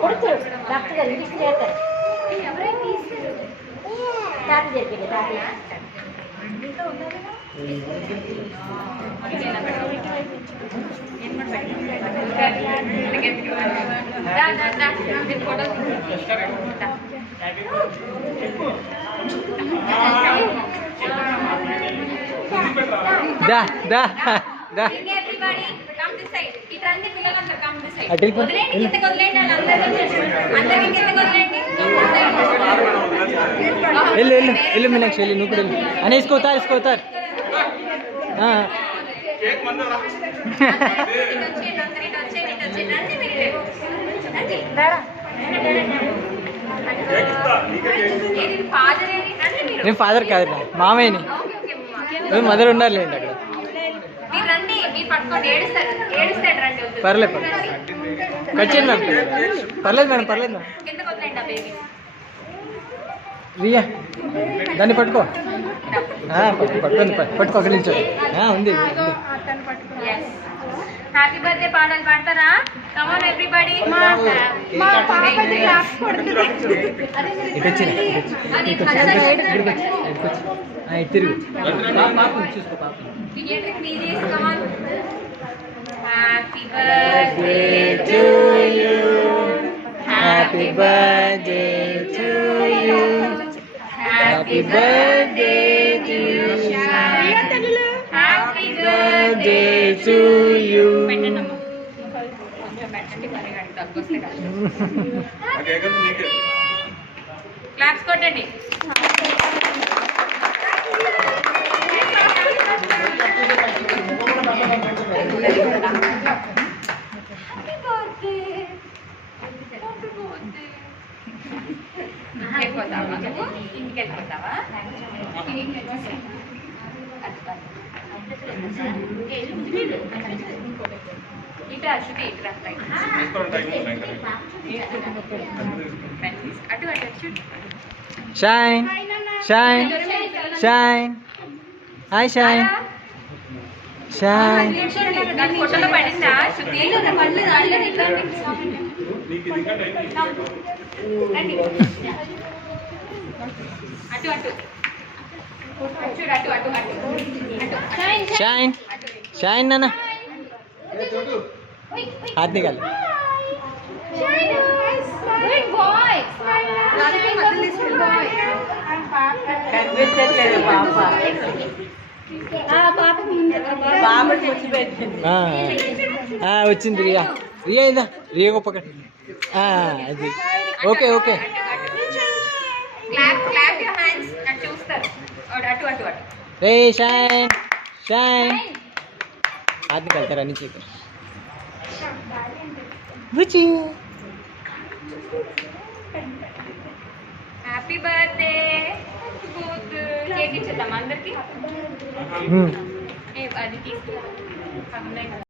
కొడుకు డాక్టర్ గారు ఇంజక్షన్ చేస్తారు. తాత జరిపింది తాత దా దా దా వెళ్ళు వెళ్ళు వెళ్ళు మీనాక్షి వెళ్ళి నువ్వు కూడా వెళ్ళు అని వేసుకోతారు వేసుకోతారు నేను ఫాదర్ కాదు మామయ్యని మదర్ ఉన్నారులేండి అక్కడ పర్లేదు కట్ చేయండి మ్యామ్ పర్లేదు మేడం పర్లేదు మ్యామ్ రియా దాన్ని పట్టుకో పట్టుకోండి పట్టుకో అక్కడ నిల్చో ఉంది హ్యాపీ బర్త్డే పాటలు పాడతారా? Come on everybody. తిరుగు happy birthday to you, happy birthday to you, happy birthday to you, happy birthday to you. Claps కొట్టండి. వెళ్ళిపోతావా నువ్వు? ఇంటికి వెళ్ళిపోతావా? ఇటు అశ్వతి ఇటు అటు అటు అటు shine shine shine hi shine shine. ఫోటోలో పడిందా శృతి? అటు అటు అటు అటు అటు షైన్ షైన్ నాన్న हाथ निकाल వచ్చింది రియా రియా ఇదా రియా గొప్ప అది ఓకే ఓకే రే షైన్ షైన్ हाथ निकालते रहनी चाहिए హ్యాపీ బర్త్డే కేక్ ఇచ్చేద్దాం అందరికి. అది తీసుకు